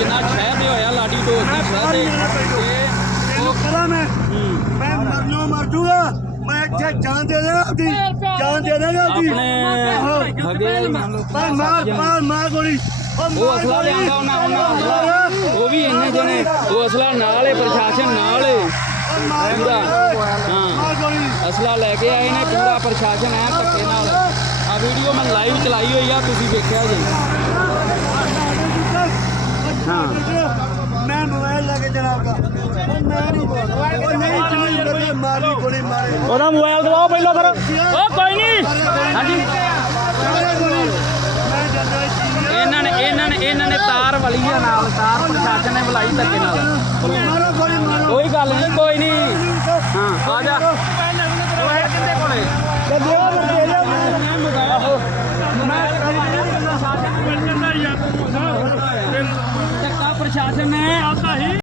ਜਿੰਨਾ ਸ਼ਹਿਰ ਦੇ ਹੋਇਆ ਲਾਡੀ ਢੋਲ ਦੀ ਸ਼ਹਿਰ ਦੇ ਤੇ। ਉਹ ਕਰਾਂ ਮੈਂ ਮੈਂ ਮਰਨੋਂ ਮਰ ਮੈਂ ਇੱਥੇ ਜਾਨ ਦੇ ਦੇਣਾ ਆਪਦੀ। ਜਾਨ ਦੇ ਦੇਣਾ ਆਪਦੀ। ਆਪਣੇ ਮਾਰ। ਮਾਰ ਮਾਰ ਗੋਲੀ। ਉਹ ਅਸਲਾ ਲਿਆਂਦਾ ਉਹਨਾਂ ਉਹਨਾਂ ਉਹ ਵੀ ਇੰਨੇ ਜਣੇ। ਉਹ ਅਸਲਾ ਨਾਲ ਹੈ ਪ੍ਰਸ਼ਾਸਨ ਨਾਲ ਹੈ ਪੂਰਾ। ਹਾਂ। ਅਸਲਾ ਲੈ ਕੇ ਆਏ ਨੇ ਪੂਰਾ ਪ੍ਰਸ਼ਾਸਨ ਹੈ ਧੱਕੇ ਨਾਲ। ਆ ਵੀਡੀਓ ਮੈਂ ਲਾਈਵ ਚਲਾਈ ਹੋਈ ਆ ਤੁਸੀਂ ਵੇਖਿਆ ਜੀ। ਮੋਬਾਈਲ ਲੈ ਕੇ ਜਨਾਬ ਉਹ ਮੈਂ ਨਹੀਂ ਉਹ ਨਹੀਂ ਚਲੀ ਮੇਰੇ ਮਾਰੀ ਗੋਲੀ ਮਾਰੇ। ਉਹਦਾ ਮੋਬਾਈਲ ਦਵਾਓ ਪਹਿਲਾਂ ਫਿਰ। ਉਹ ਕੋਈ ਨਹੀਂ। ਹਾਂਜੀ। ਇਹਨਾਂ ਨੇ ਇਹਨਾਂ ਨੇ ਇਹਨਾਂ ਨੇ ਤਾਰ ਵਲੀ ਆ ਨਾਲ। ਤਾਰ ਪ੍ਰਸ਼ਾਸਨ ਨੇ ਬੁਲਾਈ ਧੱਕੇ ਨਾਲ। ਮਾਰੋ ਗੋਲੀ ਮਾਰੋ। ਕੋਈ ਗੱਲ ਨਹੀਂ ਕੋਈ ਨਹੀਂ। ਹਾਂ ਆ ਜਾ। ਉਹ ਹੈ ਕਿੰਦੇ ਕੋਲੇ ਤੇ ਦਿਓ ਦੇ ਲਿਆ ਧੱਕਾ ਪ੍ਰਸ਼ਾਸਨ ਨੇ। ਆਤਾ ਹੀ